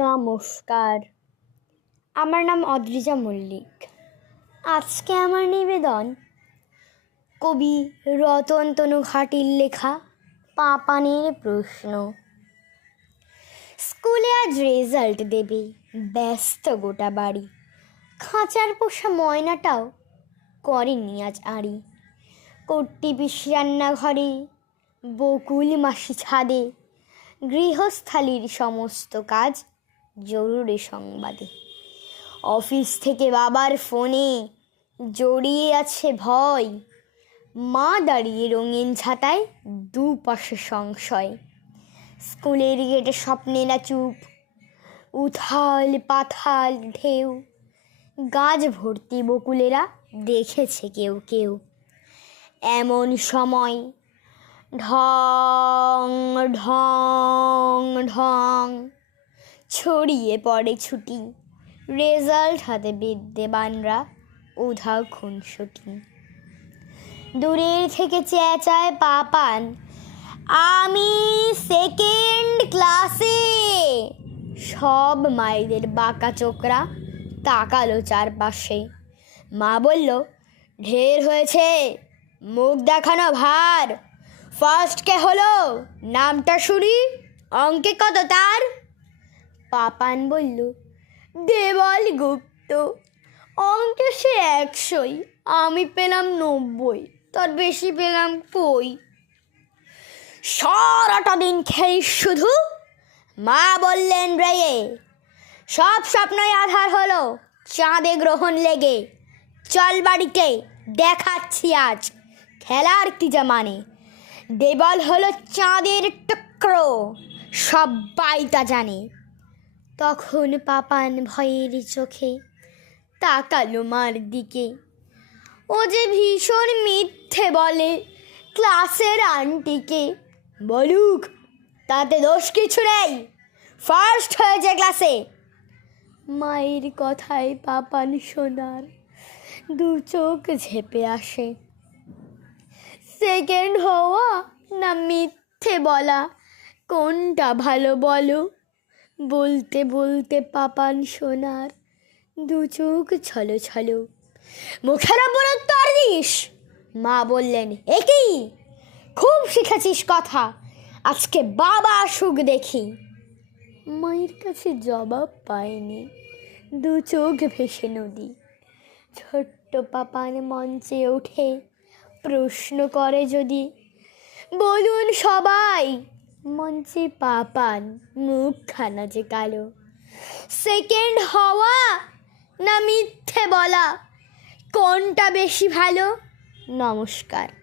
নমস্কার। আমার নাম অদ্রিজা মল্লিক। আজকে আমার নিবেদন, কবি রতন তনু ঘাটির লেখা পাপানের প্রশ্ন। স্কুলে আজ রেজাল্ট দেবে, ব্যস্ত গোটা বাড়ি। খাঁচার পোষা ময়নাটাও করেনি আজ আড়ি। কর্তি পিসি রান্নাঘরে, বকুল মাসি ছাদে, গৃহস্থালির সমস্ত কাজ জরুরি সংবাদে। অফিস থেকে বাবার ফোনে জড়িয়ে আছে ভয়। মা দাঁড়িয়ে রঙিন ছাতায় দুপাশে সংশয়। স্কুলের গেটে স্বপ্নেরা চুপ। উথাল পাথাল ঢেউ। গাছ ভর্তি বকুলেরা দেখেছে কেউ কেউ। এমন সময় ঢং ঢং ঢং ছড়িয়ে পড়ে ছুটি। রেজাল্ট হাতে বিদ্যেবানরা উধাও খুনসুটি। দূরের থেকে চেঁচায় পাপান, আমি সেকেন্ড ক্লাসে সব মায়েদের বাঁকা চোখরা তাকালো চারপাশে। মা বলল, ঢের হয়েছে, মুখ দেখানো ভার। ফার্স্ট কে হলো, নামটা শুনি, অঙ্কে কত তার? পাপান বলল দেওয়াল গুপ্ত, অঙ্কে সে একশোই, আমি পেলাম নব্বই, তার বেশি পেলাম কই? সারাটা দিন খেয়ে শুধু? মা বললেন রেয়ে সব স্বপ্নই আধার হলো, চাঁদে গ্রহণ লেগে। চল বাড়িতে, দেখাচ্ছি আজ, খেলার কি যা মানে? দেবল হলো চাঁদের টুকরো সবাই তা জানে। তখন পাপান ভয়ের চোখে তাকালো মার দিকে। ও যে ভীষণ মিথ্যে বলে ক্লাসের আন্টিকে। বলুক, তাতে দোষ কিছু নেই। ফার্স্ট হয়েছে ক্লাসে। মায়ের কথায় পাপান সোনার দু চোখ ঝেপে আসে। সেকেন্ড হওয়া না মিথ্যে বলা, কোনটা ভালো বলো? বলতে বলতে পাপান সোনার দু চোখ ছলো ছলো। মুখের ওপর উত্তর দিস। মা বললেন একই খুব শিখেছিস কথা। আজকে বাবা আসুক দেখি। মায়ের কাছে জবাব পায়নি। দু চোখ ভেসে নদী। ছোট্ট পাপান মঞ্চে ওঠে প্রশ্ন করে যদি, বলুন সবাই মঞ্চে পা পাপান মুখখানা যে কালো। সেকেন্ড হওয়া না মিথ্যে বলা, কোনটা বেশি ভালো? নমস্কার।